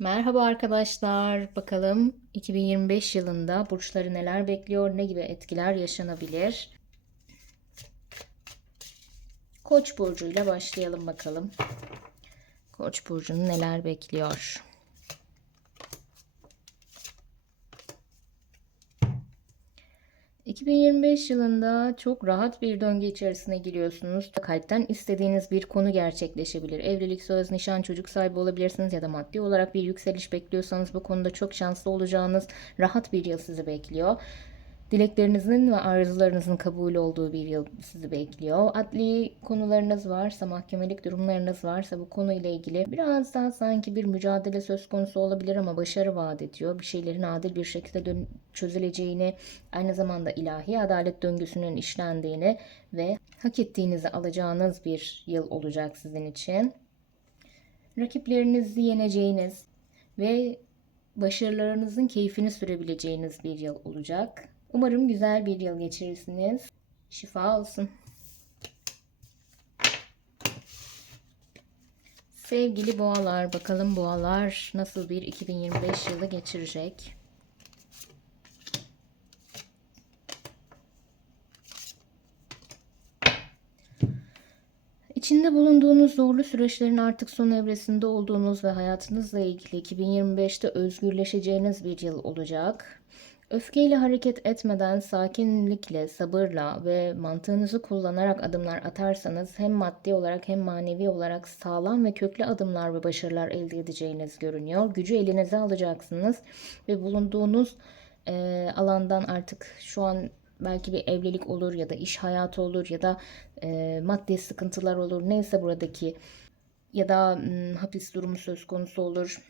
Merhaba arkadaşlar. Bakalım 2025 yılında burçları neler bekliyor, ne gibi etkiler yaşanabilir? Koç burcuyla başlayalım bakalım. Koç burcunu neler bekliyor? ...2025 yılında çok rahat bir döngü içerisine giriyorsunuz. Kalpten istediğiniz bir konu gerçekleşebilir. Evlilik, söz, nişan, çocuk sahibi olabilirsiniz ya da maddi olarak bir yükseliş bekliyorsanız bu konuda çok şanslı olacağınız rahat bir yıl sizi bekliyor. Dileklerinizin ve arzularınızın kabul olduğu bir yıl sizi bekliyor. Adli konularınız varsa, mahkemelik durumlarınız varsa bu konuyla ilgili biraz daha sanki bir mücadele söz konusu olabilir ama başarı vaat ediyor. Bir şeylerin adil bir şekilde çözüleceğini, aynı zamanda ilahi adalet döngüsünün işlendiğini ve hak ettiğinizi alacağınız bir yıl olacak sizin için. Rakiplerinizi yeneceğiniz ve başarılarınızın keyfini sürebileceğiniz bir yıl olacak. Umarım güzel bir yıl geçirirsiniz. Şifa olsun. Sevgili boğalar, bakalım boğalar nasıl bir 2025 yılı geçirecek? İçinde bulunduğunuz zorlu süreçlerin artık son evresinde olduğunuz ve hayatınızla ilgili 2025'te özgürleşeceğiniz bir yıl olacak. Öfkeyle hareket etmeden sakinlikle, sabırla ve mantığınızı kullanarak adımlar atarsanız hem maddi olarak hem manevi olarak sağlam ve köklü adımlar ve başarılar elde edeceğiniz görünüyor. Gücü elinize alacaksınız ve bulunduğunuz e, alandan artık şu an belki bir evlilik olur ya da iş hayatı olur ya da e, maddi sıkıntılar olur. Neyse buradaki ya da m, hapis durumu söz konusu olur.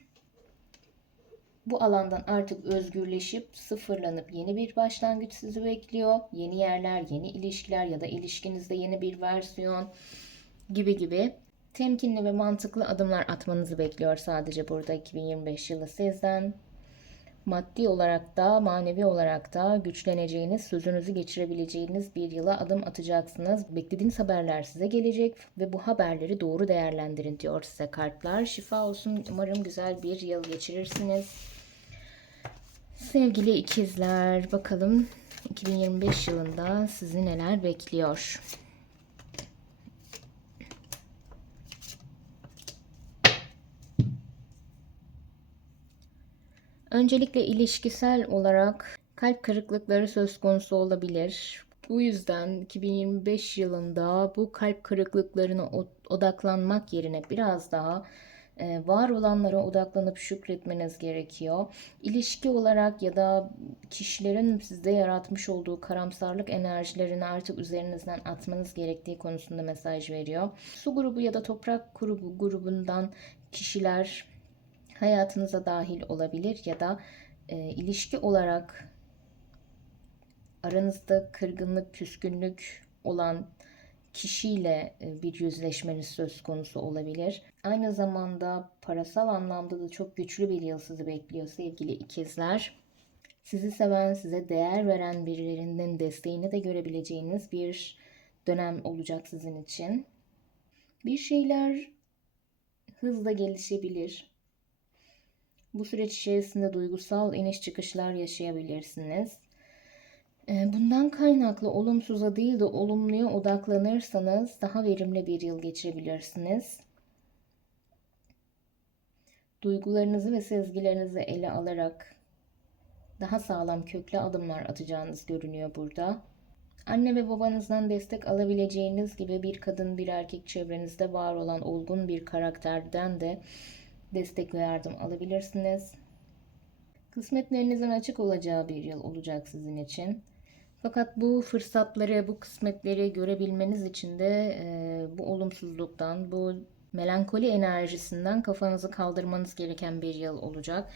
Bu alandan artık özgürleşip sıfırlanıp yeni bir başlangıç sizi bekliyor. Yeni yerler, yeni ilişkiler ya da ilişkinizde yeni bir versiyon gibi gibi temkinli ve mantıklı adımlar atmanızı bekliyor sadece burada 2025 yılı sizden. Maddi olarak da manevi olarak da güçleneceğiniz, sözünüzü geçirebileceğiniz bir yıla adım atacaksınız. Beklediğiniz haberler size gelecek ve bu haberleri doğru değerlendirin diyor size kartlar. Şifa olsun. Umarım güzel bir yıl geçirirsiniz. Sevgili ikizler, bakalım 2025 yılında sizi neler bekliyor? Öncelikle ilişkisel olarak kalp kırıklıkları söz konusu olabilir. Bu yüzden 2025 yılında bu kalp kırıklıklarına odaklanmak yerine biraz daha var olanlara odaklanıp şükretmeniz gerekiyor. İlişki olarak ya da kişilerin sizde yaratmış olduğu karamsarlık enerjilerini artık üzerinizden atmanız gerektiği konusunda mesaj veriyor. Su grubu ya da toprak grubu grubundan kişiler hayatınıza dahil olabilir ya da e, ilişki olarak aranızda kırgınlık, küskünlük olan kişiyle e, bir yüzleşmeniz söz konusu olabilir. Aynı zamanda parasal anlamda da çok güçlü bir yıl sizi bekliyor sevgili ikizler. Sizi seven, size değer veren birilerinin desteğini de görebileceğiniz bir dönem olacak sizin için. Bir şeyler hızla gelişebilir. Bu süreç içerisinde duygusal iniş çıkışlar yaşayabilirsiniz. Ee, bundan kaynaklı olumsuza değil de olumluya odaklanırsanız daha verimli bir yıl geçirebilirsiniz. Duygularınızı ve sezgilerinizi ele alarak daha sağlam köklü adımlar atacağınız görünüyor burada. Anne ve babanızdan destek alabileceğiniz gibi bir kadın bir erkek çevrenizde var olan olgun bir karakterden de destek ve yardım alabilirsiniz. Kısmetlerinizin açık olacağı bir yıl olacak sizin için. Fakat bu fırsatları, bu kısmetleri görebilmeniz için de e, bu olumsuzluktan, bu melankoli enerjisinden kafanızı kaldırmanız gereken bir yıl olacak.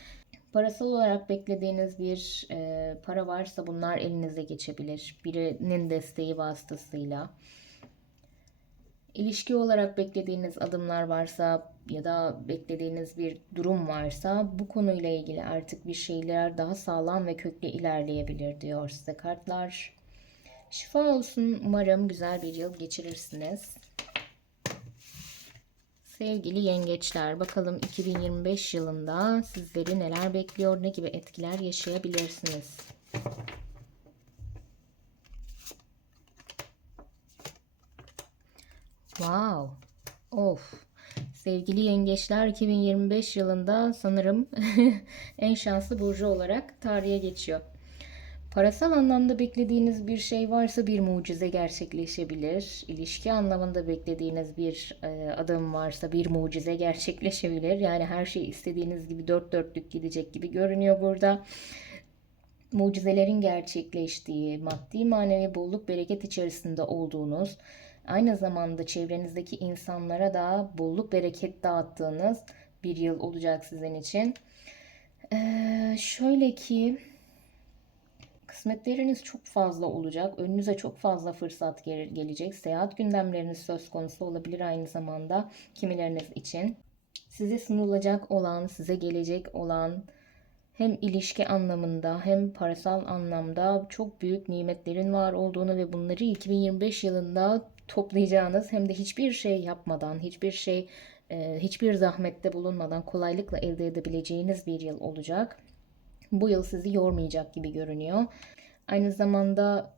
Parasal olarak beklediğiniz bir e, para varsa bunlar elinize geçebilir. Birinin desteği vasıtasıyla. İlişki olarak beklediğiniz adımlar varsa ya da beklediğiniz bir durum varsa bu konuyla ilgili artık bir şeyler daha sağlam ve köklü ilerleyebilir diyor size kartlar. Şifa olsun. Umarım güzel bir yıl geçirirsiniz. Sevgili yengeçler, bakalım 2025 yılında sizleri neler bekliyor, ne gibi etkiler yaşayabilirsiniz? Wow. Of. Sevgili yengeçler 2025 yılında sanırım en şanslı burcu olarak tarihe geçiyor. Parasal anlamda beklediğiniz bir şey varsa bir mucize gerçekleşebilir. İlişki anlamında beklediğiniz bir e, adım varsa bir mucize gerçekleşebilir. Yani her şey istediğiniz gibi dört dörtlük gidecek gibi görünüyor burada. Mucizelerin gerçekleştiği, maddi manevi bolluk bereket içerisinde olduğunuz, aynı zamanda çevrenizdeki insanlara da bolluk bereket dağıttığınız bir yıl olacak sizin için. Ee, şöyle ki kısmetleriniz çok fazla olacak. Önünüze çok fazla fırsat gel- gelecek. Seyahat gündemleriniz söz konusu olabilir aynı zamanda kimileriniz için. Size sunulacak olan, size gelecek olan hem ilişki anlamında hem parasal anlamda çok büyük nimetlerin var olduğunu ve bunları 2025 yılında toplayacağınız hem de hiçbir şey yapmadan, hiçbir şey, e, hiçbir zahmette bulunmadan kolaylıkla elde edebileceğiniz bir yıl olacak. Bu yıl sizi yormayacak gibi görünüyor. Aynı zamanda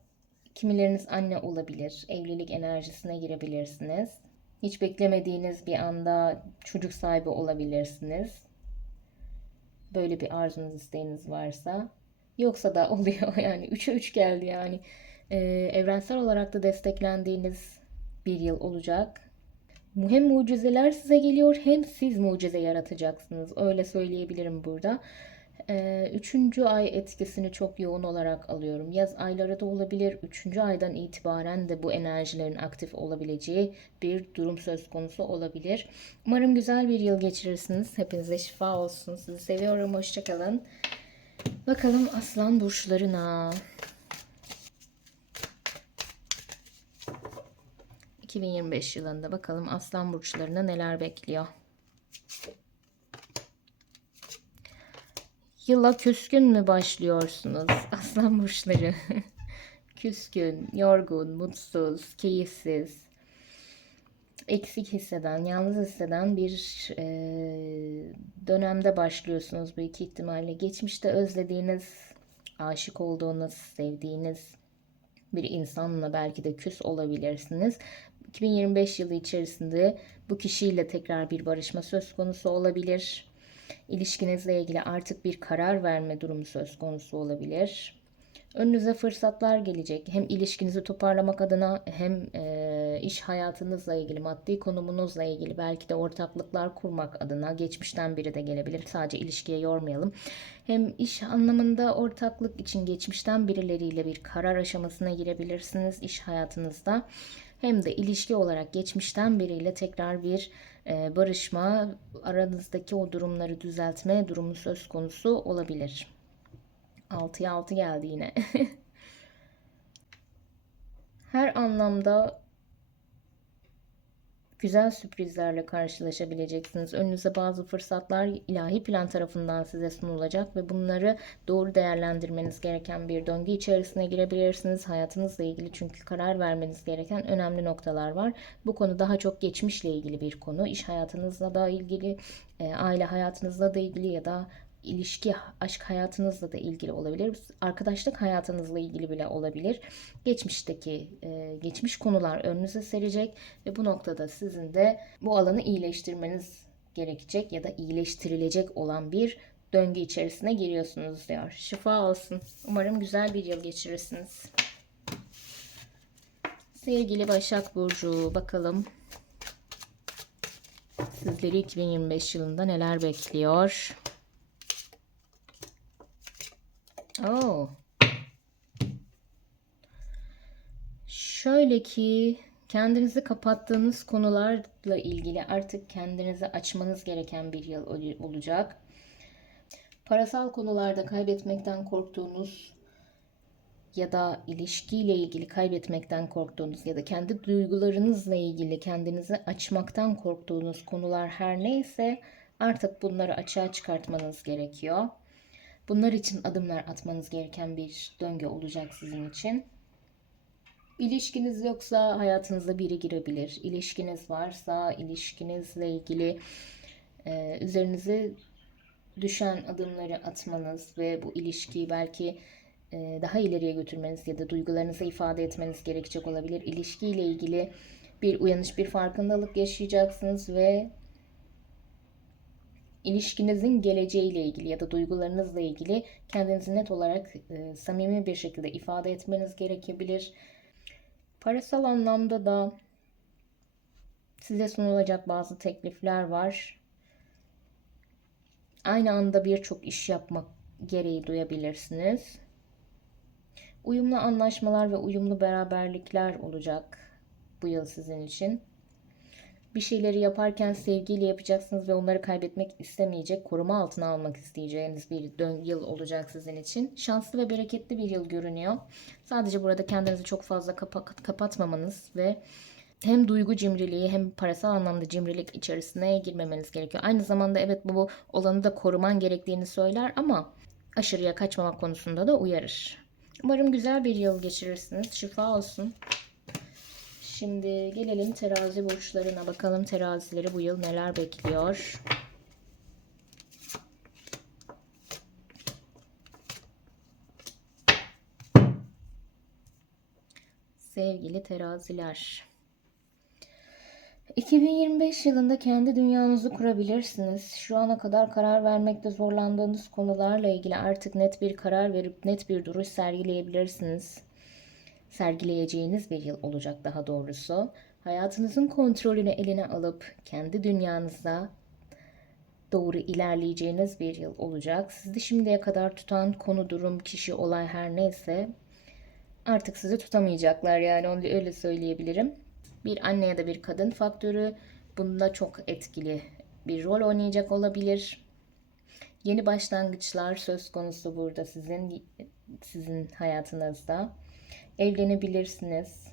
kimileriniz anne olabilir, evlilik enerjisine girebilirsiniz. Hiç beklemediğiniz bir anda çocuk sahibi olabilirsiniz. Böyle bir arzunuz, isteğiniz varsa. Yoksa da oluyor yani 3'e 3 geldi yani. Ee, evrensel olarak da desteklendiğiniz bir yıl olacak. Hem mucizeler size geliyor hem siz mucize yaratacaksınız. Öyle söyleyebilirim burada. Ee, üçüncü ay etkisini çok yoğun olarak alıyorum. Yaz ayları da olabilir. Üçüncü aydan itibaren de bu enerjilerin aktif olabileceği bir durum söz konusu olabilir. Umarım güzel bir yıl geçirirsiniz. Hepinize şifa olsun. Sizi seviyorum. Hoşçakalın. Bakalım aslan burçlarına. 2025 yılında bakalım aslan burçlarına neler bekliyor. Yıla küskün mü başlıyorsunuz aslan burçları? küskün, yorgun, mutsuz, keyifsiz, eksik hisseden, yalnız hisseden bir e, dönemde başlıyorsunuz iki ihtimalle. Geçmişte özlediğiniz, aşık olduğunuz, sevdiğiniz bir insanla belki de küs olabilirsiniz. 2025 yılı içerisinde bu kişiyle tekrar bir barışma söz konusu olabilir. İlişkinizle ilgili artık bir karar verme durumu söz konusu olabilir. Önünüze fırsatlar gelecek. Hem ilişkinizi toparlamak adına hem e, iş hayatınızla ilgili, maddi konumunuzla ilgili belki de ortaklıklar kurmak adına geçmişten biri de gelebilir. Sadece ilişkiye yormayalım. Hem iş anlamında ortaklık için geçmişten birileriyle bir karar aşamasına girebilirsiniz iş hayatınızda. Hem de ilişki olarak geçmişten biriyle tekrar bir e, barışma, aranızdaki o durumları düzeltme durumu söz konusu olabilir. 6'ya 6 geldi yine. Her anlamda güzel sürprizlerle karşılaşabileceksiniz. Önünüze bazı fırsatlar ilahi plan tarafından size sunulacak ve bunları doğru değerlendirmeniz gereken bir döngü içerisine girebilirsiniz. Hayatınızla ilgili çünkü karar vermeniz gereken önemli noktalar var. Bu konu daha çok geçmişle ilgili bir konu. İş hayatınızla da ilgili, e, aile hayatınızla da ilgili ya da ilişki, aşk hayatınızla da ilgili olabilir. Arkadaşlık hayatınızla ilgili bile olabilir. Geçmişteki, e, geçmiş konular önünüze serecek ve bu noktada sizin de bu alanı iyileştirmeniz gerekecek ya da iyileştirilecek olan bir döngü içerisine giriyorsunuz diyor. Şifa olsun. Umarım güzel bir yıl geçirirsiniz. Sevgili Başak Burcu bakalım sizleri 2025 yılında neler bekliyor? Oo. Şöyle ki kendinizi kapattığınız konularla ilgili artık kendinizi açmanız gereken bir yıl ol- olacak. Parasal konularda kaybetmekten korktuğunuz ya da ilişkiyle ilgili kaybetmekten korktuğunuz ya da kendi duygularınızla ilgili kendinizi açmaktan korktuğunuz konular her neyse artık bunları açığa çıkartmanız gerekiyor. Bunlar için adımlar atmanız gereken bir döngü olacak sizin için. İlişkiniz yoksa hayatınıza biri girebilir. İlişkiniz varsa ilişkinizle ilgili e, üzerinize düşen adımları atmanız ve bu ilişkiyi belki e, daha ileriye götürmeniz ya da duygularınızı ifade etmeniz gerekecek olabilir. İlişkiyle ilgili bir uyanış, bir farkındalık yaşayacaksınız ve ilişkinizin geleceğiyle ilgili ya da duygularınızla ilgili kendinizi net olarak e, samimi bir şekilde ifade etmeniz gerekebilir. Parasal anlamda da size sunulacak bazı teklifler var. Aynı anda birçok iş yapmak gereği duyabilirsiniz. Uyumlu anlaşmalar ve uyumlu beraberlikler olacak bu yıl sizin için. Bir şeyleri yaparken sevgiyle yapacaksınız ve onları kaybetmek istemeyecek, koruma altına almak isteyeceğiniz bir yıl olacak sizin için. Şanslı ve bereketli bir yıl görünüyor. Sadece burada kendinizi çok fazla kapa- kapatmamanız ve hem duygu cimriliği hem parasal anlamda cimrilik içerisine girmemeniz gerekiyor. Aynı zamanda evet bu olanı da koruman gerektiğini söyler ama aşırıya kaçmamak konusunda da uyarır. Umarım güzel bir yıl geçirirsiniz. Şifa olsun. Şimdi gelelim terazi burçlarına bakalım terazileri bu yıl neler bekliyor. Sevgili teraziler. 2025 yılında kendi dünyanızı kurabilirsiniz. Şu ana kadar karar vermekte zorlandığınız konularla ilgili artık net bir karar verip net bir duruş sergileyebilirsiniz. Sergileyeceğiniz bir yıl olacak daha doğrusu. Hayatınızın kontrolünü eline alıp kendi dünyanıza doğru ilerleyeceğiniz bir yıl olacak. Sizi şimdiye kadar tutan konu, durum, kişi, olay her neyse artık sizi tutamayacaklar yani onu öyle söyleyebilirim. Bir anne ya da bir kadın faktörü bunda çok etkili bir rol oynayacak olabilir. Yeni başlangıçlar söz konusu burada sizin sizin hayatınızda. Evlenebilirsiniz.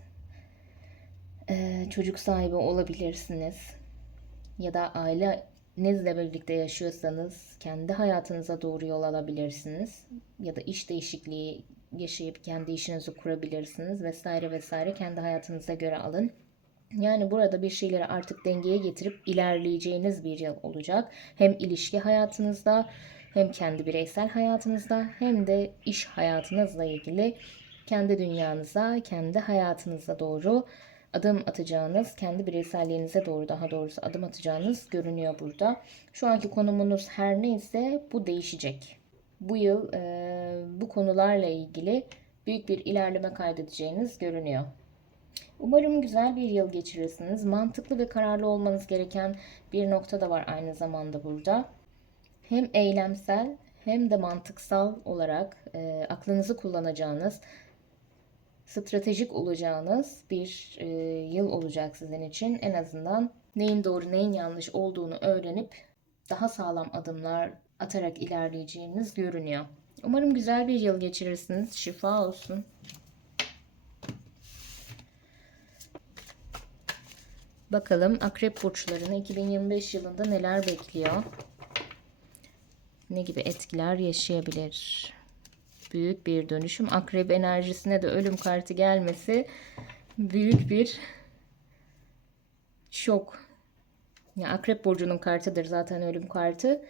Ee, çocuk sahibi olabilirsiniz. Ya da ailenizle birlikte yaşıyorsanız kendi hayatınıza doğru yol alabilirsiniz. Ya da iş değişikliği yaşayıp kendi işinizi kurabilirsiniz vesaire vesaire kendi hayatınıza göre alın. Yani burada bir şeyleri artık dengeye getirip ilerleyeceğiniz bir yıl olacak. Hem ilişki hayatınızda hem kendi bireysel hayatınızda hem de iş hayatınızla ilgili kendi dünyanıza, kendi hayatınıza doğru adım atacağınız, kendi bireyselliğinize doğru daha doğrusu adım atacağınız görünüyor burada. Şu anki konumunuz her neyse bu değişecek. Bu yıl e, bu konularla ilgili büyük bir ilerleme kaydedeceğiniz görünüyor. Umarım güzel bir yıl geçirirsiniz. Mantıklı ve kararlı olmanız gereken bir nokta da var aynı zamanda burada. Hem eylemsel hem de mantıksal olarak e, aklınızı kullanacağınız, stratejik olacağınız bir e, yıl olacak sizin için. En azından neyin doğru neyin yanlış olduğunu öğrenip daha sağlam adımlar atarak ilerleyeceğiniz görünüyor. Umarım güzel bir yıl geçirirsiniz. Şifa olsun. Bakalım akrep burçlarını 2025 yılında neler bekliyor? Ne gibi etkiler yaşayabilir? Büyük bir dönüşüm. Akrep enerjisine de ölüm kartı gelmesi büyük bir şok. Ya akrep burcunun kartıdır zaten ölüm kartı.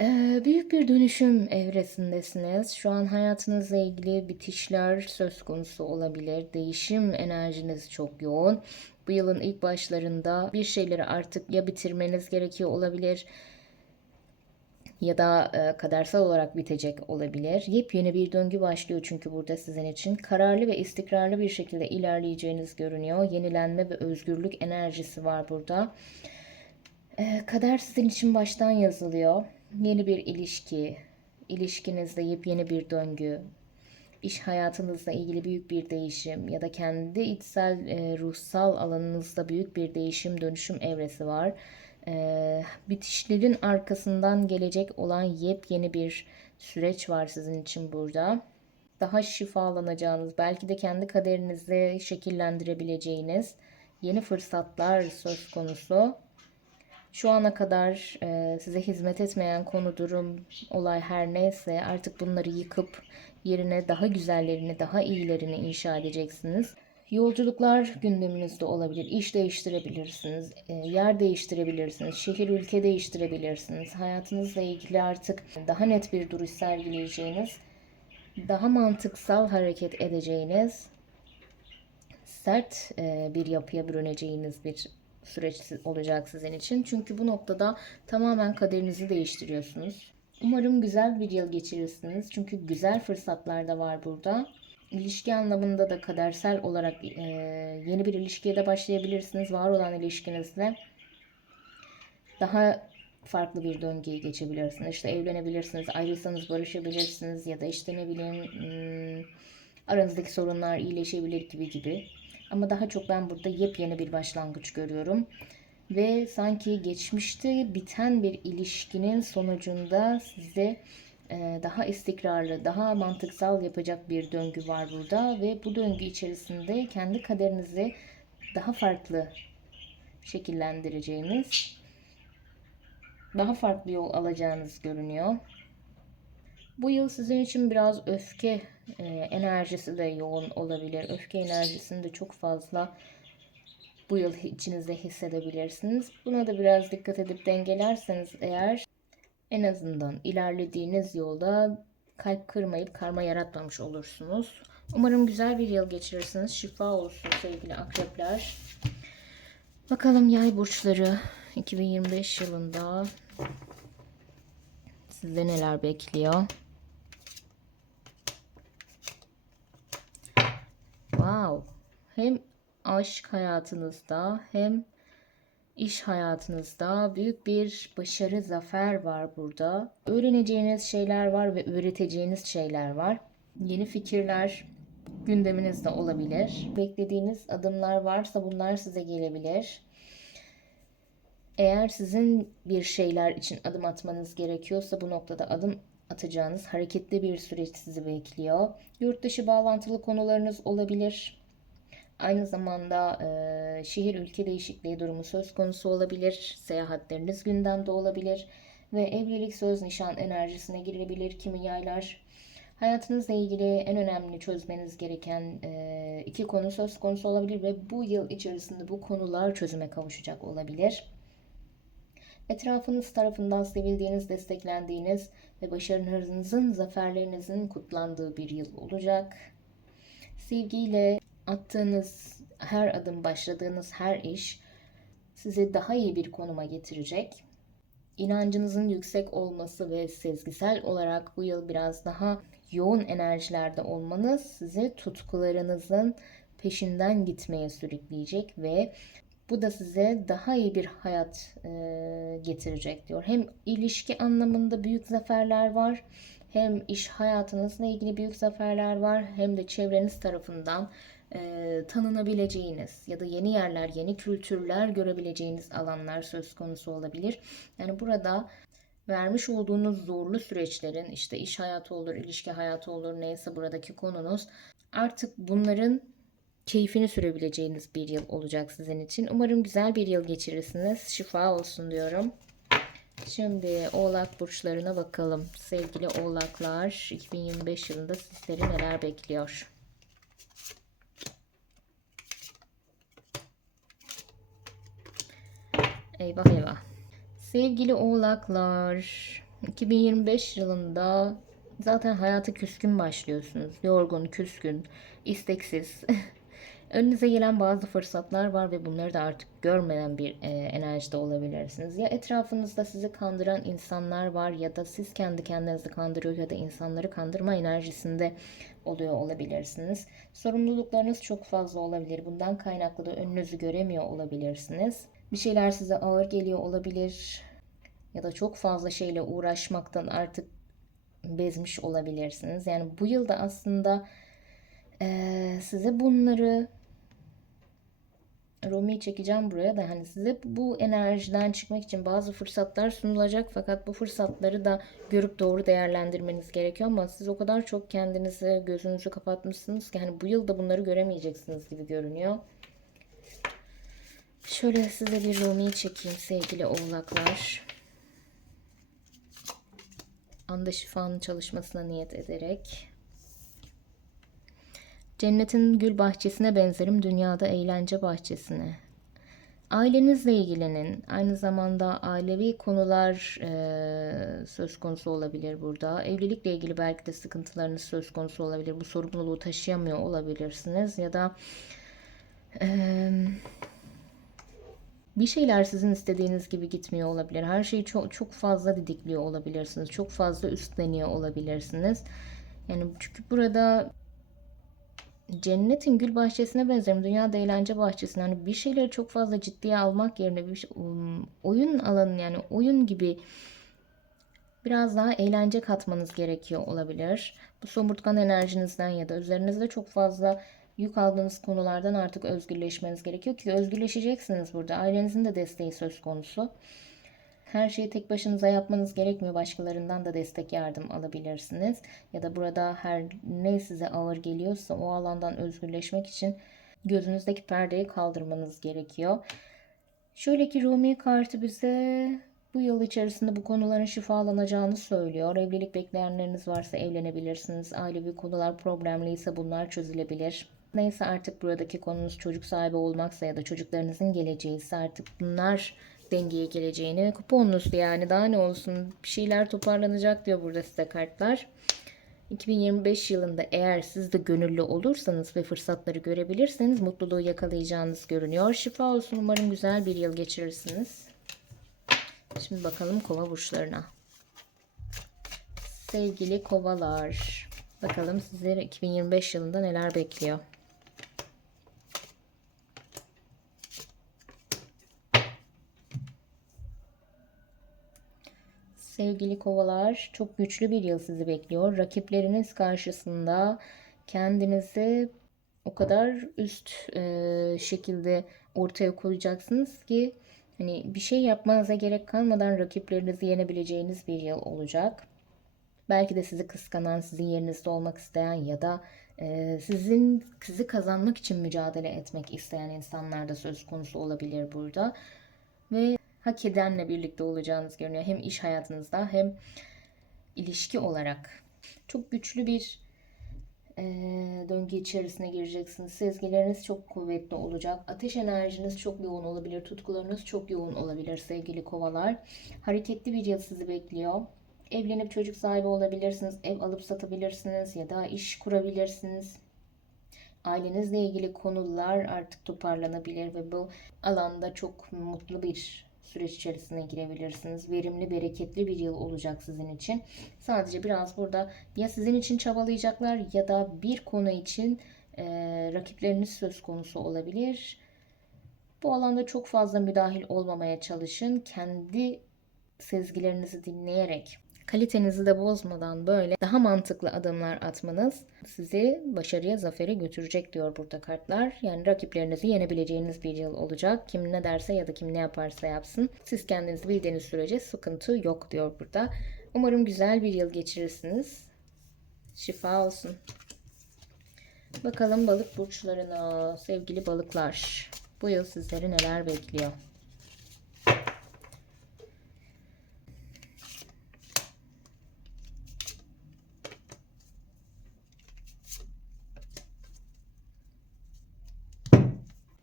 Ee, büyük bir dönüşüm evresindesiniz. Şu an hayatınızla ilgili bitişler söz konusu olabilir. Değişim enerjiniz çok yoğun. Bu yılın ilk başlarında bir şeyleri artık ya bitirmeniz gerekiyor olabilir ya da e, kadersel olarak bitecek olabilir. Yepyeni bir döngü başlıyor çünkü burada sizin için. Kararlı ve istikrarlı bir şekilde ilerleyeceğiniz görünüyor. Yenilenme ve özgürlük enerjisi var burada. E, kader sizin için baştan yazılıyor. Yeni bir ilişki, ilişkinizde yepyeni bir döngü, iş hayatınızla ilgili büyük bir değişim ya da kendi içsel e, ruhsal alanınızda büyük bir değişim dönüşüm evresi var. E, bitişlerin arkasından gelecek olan yepyeni bir süreç var sizin için burada. Daha şifalanacağınız, belki de kendi kaderinizi şekillendirebileceğiniz yeni fırsatlar söz konusu. Şu ana kadar e, size hizmet etmeyen konu, durum, olay her neyse artık bunları yıkıp yerine daha güzellerini, daha iyilerini inşa edeceksiniz. Yolculuklar gündeminizde olabilir. İş değiştirebilirsiniz, e, yer değiştirebilirsiniz, şehir ülke değiştirebilirsiniz. Hayatınızla ilgili artık daha net bir duruş sergileyeceğiniz, daha mantıksal hareket edeceğiniz, sert e, bir yapıya bürüneceğiniz bir süreç olacak sizin için. Çünkü bu noktada tamamen kaderinizi değiştiriyorsunuz. Umarım güzel bir yıl geçirirsiniz. Çünkü güzel fırsatlar da var burada. İlişki anlamında da kadersel olarak e, yeni bir ilişkiye de başlayabilirsiniz. Var olan ilişkinizle daha farklı bir döngüye geçebilirsiniz. İşte evlenebilirsiniz, ayrıysanız barışabilirsiniz ya da işte ne bileyim hmm, aranızdaki sorunlar iyileşebilir gibi gibi. Ama daha çok ben burada yepyeni bir başlangıç görüyorum. Ve sanki geçmişte biten bir ilişkinin sonucunda size daha istikrarlı, daha mantıksal yapacak bir döngü var burada. Ve bu döngü içerisinde kendi kaderinizi daha farklı şekillendireceğiniz, daha farklı yol alacağınız görünüyor. Bu yıl sizin için biraz öfke e, enerjisi de yoğun olabilir. Öfke enerjisini de çok fazla bu yıl içinizde hissedebilirsiniz. Buna da biraz dikkat edip dengelerseniz eğer en azından ilerlediğiniz yolda kalp kırmayıp karma yaratmamış olursunuz. Umarım güzel bir yıl geçirirsiniz. Şifa olsun sevgili akrepler. Bakalım yay burçları 2025 yılında sizde neler bekliyor? Wow. Hem aşk hayatınızda hem iş hayatınızda büyük bir başarı, zafer var burada. Öğreneceğiniz şeyler var ve öğreteceğiniz şeyler var. Yeni fikirler gündeminizde olabilir. Beklediğiniz adımlar varsa bunlar size gelebilir. Eğer sizin bir şeyler için adım atmanız gerekiyorsa bu noktada adım atacağınız hareketli bir süreç sizi bekliyor. Yurt dışı bağlantılı konularınız olabilir. Aynı zamanda e, şehir ülke değişikliği durumu söz konusu olabilir. Seyahatleriniz gündemde olabilir. Ve evlilik söz nişan enerjisine girebilir kimi yaylar. Hayatınızla ilgili en önemli çözmeniz gereken e, iki konu söz konusu olabilir ve bu yıl içerisinde bu konular çözüme kavuşacak olabilir. Etrafınız tarafından sevildiğiniz, desteklendiğiniz ve başarınızın, zaferlerinizin kutlandığı bir yıl olacak. Sevgiyle attığınız her adım, başladığınız her iş sizi daha iyi bir konuma getirecek. İnancınızın yüksek olması ve sezgisel olarak bu yıl biraz daha yoğun enerjilerde olmanız sizi tutkularınızın peşinden gitmeye sürükleyecek ve bu da size daha iyi bir hayat e, getirecek diyor. Hem ilişki anlamında büyük zaferler var, hem iş hayatınızla ilgili büyük zaferler var, hem de çevreniz tarafından e, tanınabileceğiniz ya da yeni yerler, yeni kültürler görebileceğiniz alanlar söz konusu olabilir. Yani burada vermiş olduğunuz zorlu süreçlerin işte iş hayatı olur, ilişki hayatı olur neyse buradaki konunuz artık bunların keyfini sürebileceğiniz bir yıl olacak sizin için. Umarım güzel bir yıl geçirirsiniz. Şifa olsun diyorum. Şimdi Oğlak burçlarına bakalım. Sevgili Oğlaklar 2025 yılında sizleri neler bekliyor? Eyvah eyvah. Sevgili Oğlaklar 2025 yılında zaten hayata küskün başlıyorsunuz. Yorgun, küskün, isteksiz. Önünüze gelen bazı fırsatlar var ve bunları da artık görmeden bir e, enerjide olabilirsiniz. Ya etrafınızda sizi kandıran insanlar var ya da siz kendi kendinizi kandırıyor ya da insanları kandırma enerjisinde oluyor olabilirsiniz. Sorumluluklarınız çok fazla olabilir. Bundan kaynaklı da önünüzü göremiyor olabilirsiniz. Bir şeyler size ağır geliyor olabilir ya da çok fazla şeyle uğraşmaktan artık bezmiş olabilirsiniz. Yani bu yılda aslında e, size bunları Romi'yi çekeceğim buraya da hani size bu enerjiden çıkmak için bazı fırsatlar sunulacak fakat bu fırsatları da görüp doğru değerlendirmeniz gerekiyor ama siz o kadar çok kendinizi gözünüzü kapatmışsınız ki hani bu yılda bunları göremeyeceksiniz gibi görünüyor. Şöyle size bir Romi'yi çekeyim sevgili oğlaklar. Anda şifanın çalışmasına niyet ederek. Cennetin gül bahçesine benzerim, dünyada eğlence bahçesine. Ailenizle ilgilenin. Aynı zamanda ailevi konular eee, söz konusu olabilir burada. Evlilikle ilgili belki de sıkıntılarınız söz konusu olabilir. Bu sorumluluğu taşıyamıyor olabilirsiniz. Ya da eee, bir şeyler sizin istediğiniz gibi gitmiyor olabilir. Her şeyi çok çok fazla didikliyor olabilirsiniz. Çok fazla üstleniyor olabilirsiniz. Yani çünkü burada cennetin gül bahçesine benzerim. Dünyada eğlence bahçesine. Hani bir şeyleri çok fazla ciddiye almak yerine bir şey- oyun alanı yani oyun gibi biraz daha eğlence katmanız gerekiyor olabilir. Bu somurtkan enerjinizden ya da üzerinizde çok fazla yük aldığınız konulardan artık özgürleşmeniz gerekiyor ki özgürleşeceksiniz burada. Ailenizin de desteği söz konusu. Her şeyi tek başınıza yapmanız gerekmiyor. Başkalarından da destek yardım alabilirsiniz. Ya da burada her ne size ağır geliyorsa o alandan özgürleşmek için gözünüzdeki perdeyi kaldırmanız gerekiyor. Şöyle ki Rumi kartı bize bu yıl içerisinde bu konuların şifalanacağını söylüyor. Evlilik bekleyenleriniz varsa evlenebilirsiniz. Ailevi konular problemliyse bunlar çözülebilir. Neyse artık buradaki konunuz çocuk sahibi olmaksa ya da çocuklarınızın geleceği ise artık bunlar dengeye geleceğini kuponunuz yani daha ne olsun bir şeyler toparlanacak diyor burada size kartlar. 2025 yılında eğer siz de gönüllü olursanız ve fırsatları görebilirseniz mutluluğu yakalayacağınız görünüyor. Şifa olsun umarım güzel bir yıl geçirirsiniz. Şimdi bakalım kova burçlarına. Sevgili kovalar. Bakalım sizleri 2025 yılında neler bekliyor. Sevgili kovalar, çok güçlü bir yıl sizi bekliyor. Rakipleriniz karşısında kendinizi o kadar üst e, şekilde ortaya koyacaksınız ki hani bir şey yapmanıza gerek kalmadan rakiplerinizi yenebileceğiniz bir yıl olacak. Belki de sizi kıskanan, sizin yerinizde olmak isteyen ya da e, sizin sizi kazanmak için mücadele etmek isteyen insanlar da söz konusu olabilir burada. Ve hak edenle birlikte olacağınız görünüyor. Hem iş hayatınızda hem ilişki olarak. Çok güçlü bir e, döngü içerisine gireceksiniz. Sezgileriniz çok kuvvetli olacak. Ateş enerjiniz çok yoğun olabilir. Tutkularınız çok yoğun olabilir sevgili kovalar. Hareketli bir yıl sizi bekliyor. Evlenip çocuk sahibi olabilirsiniz. Ev alıp satabilirsiniz ya da iş kurabilirsiniz. Ailenizle ilgili konular artık toparlanabilir ve bu alanda çok mutlu bir süreç içerisine girebilirsiniz. Verimli, bereketli bir yıl olacak sizin için. Sadece biraz burada ya sizin için çabalayacaklar ya da bir konu için e, rakipleriniz söz konusu olabilir. Bu alanda çok fazla müdahil olmamaya çalışın. Kendi sezgilerinizi dinleyerek kalitenizi de bozmadan böyle daha mantıklı adımlar atmanız sizi başarıya, zafere götürecek diyor burada kartlar. Yani rakiplerinizi yenebileceğiniz bir yıl olacak. Kim ne derse ya da kim ne yaparsa yapsın. Siz kendinizi bildiğiniz sürece sıkıntı yok diyor burada. Umarım güzel bir yıl geçirirsiniz. Şifa olsun. Bakalım balık burçlarına, sevgili balıklar. Bu yıl sizleri neler bekliyor?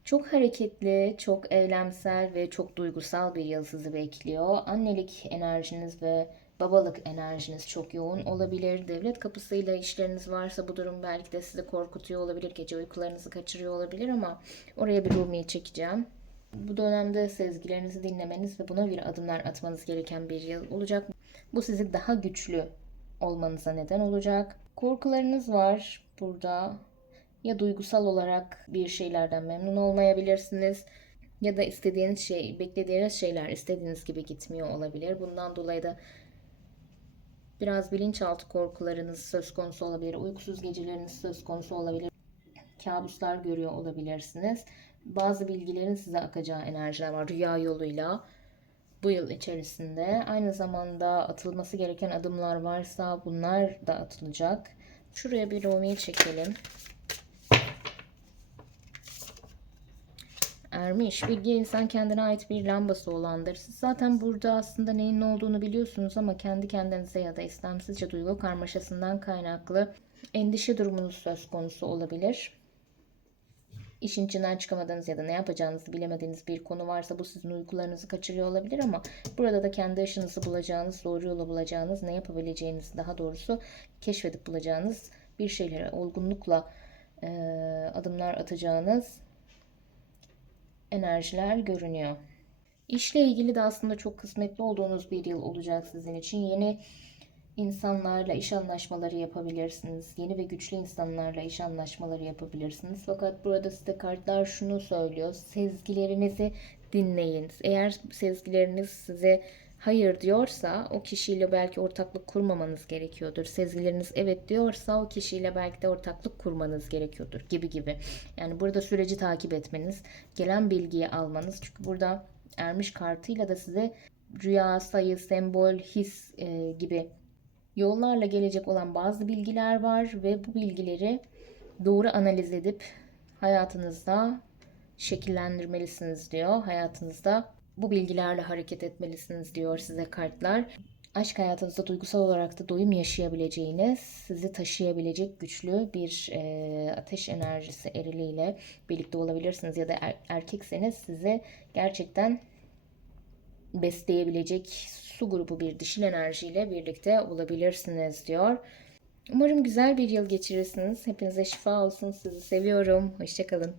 Çok hareketli, çok eylemsel ve çok duygusal bir yıl sizi bekliyor. Annelik enerjiniz ve babalık enerjiniz çok yoğun olabilir. Devlet kapısıyla işleriniz varsa bu durum belki de sizi korkutuyor olabilir. Gece uykularınızı kaçırıyor olabilir ama oraya bir Rumi'yi çekeceğim. Bu dönemde sezgilerinizi dinlemeniz ve buna göre adımlar atmanız gereken bir yıl olacak. Bu sizi daha güçlü olmanıza neden olacak. Korkularınız var burada ya duygusal olarak bir şeylerden memnun olmayabilirsiniz ya da istediğiniz şey, beklediğiniz şeyler istediğiniz gibi gitmiyor olabilir. Bundan dolayı da biraz bilinçaltı korkularınız söz konusu olabilir. Uykusuz geceleriniz söz konusu olabilir. Kabuslar görüyor olabilirsiniz. Bazı bilgilerin size akacağı enerjiler var rüya yoluyla bu yıl içerisinde. Aynı zamanda atılması gereken adımlar varsa bunlar da atılacak. Şuraya bir Rumi'yi çekelim. Ermiş. Bilge insan kendine ait bir lambası olandır. Siz zaten burada aslında neyin ne olduğunu biliyorsunuz ama kendi kendinize ya da istemsizce duygu karmaşasından kaynaklı endişe durumunuz söz konusu olabilir. İşin içinden çıkamadığınız ya da ne yapacağınızı bilemediğiniz bir konu varsa bu sizin uykularınızı kaçırıyor olabilir ama burada da kendi ışınızı bulacağınız, doğru yolu bulacağınız, ne yapabileceğinizi daha doğrusu keşfedip bulacağınız bir şeylere olgunlukla eee, adımlar atacağınız enerjiler görünüyor. İşle ilgili de aslında çok kısmetli olduğunuz bir yıl olacak sizin için. Yeni insanlarla iş anlaşmaları yapabilirsiniz. Yeni ve güçlü insanlarla iş anlaşmaları yapabilirsiniz. Fakat burada size kartlar şunu söylüyor. Sezgilerinizi dinleyin. Eğer sezgileriniz size hayır diyorsa o kişiyle belki ortaklık kurmamanız gerekiyordur. Sezgileriniz evet diyorsa o kişiyle belki de ortaklık kurmanız gerekiyordur gibi gibi. Yani burada süreci takip etmeniz, gelen bilgiyi almanız. Çünkü burada ermiş kartıyla da size rüya, sayı, sembol, his e, gibi yollarla gelecek olan bazı bilgiler var ve bu bilgileri doğru analiz edip hayatınızda şekillendirmelisiniz diyor. Hayatınızda bu bilgilerle hareket etmelisiniz diyor size kartlar. Aşk hayatınızda duygusal olarak da doyum yaşayabileceğiniz, sizi taşıyabilecek güçlü bir e, ateş enerjisi eriliyle birlikte olabilirsiniz ya da er- erkekseniz size gerçekten besleyebilecek su grubu bir dişil enerjiyle birlikte olabilirsiniz diyor. Umarım güzel bir yıl geçirirsiniz. Hepinize şifa olsun. Sizi seviyorum. Hoşçakalın.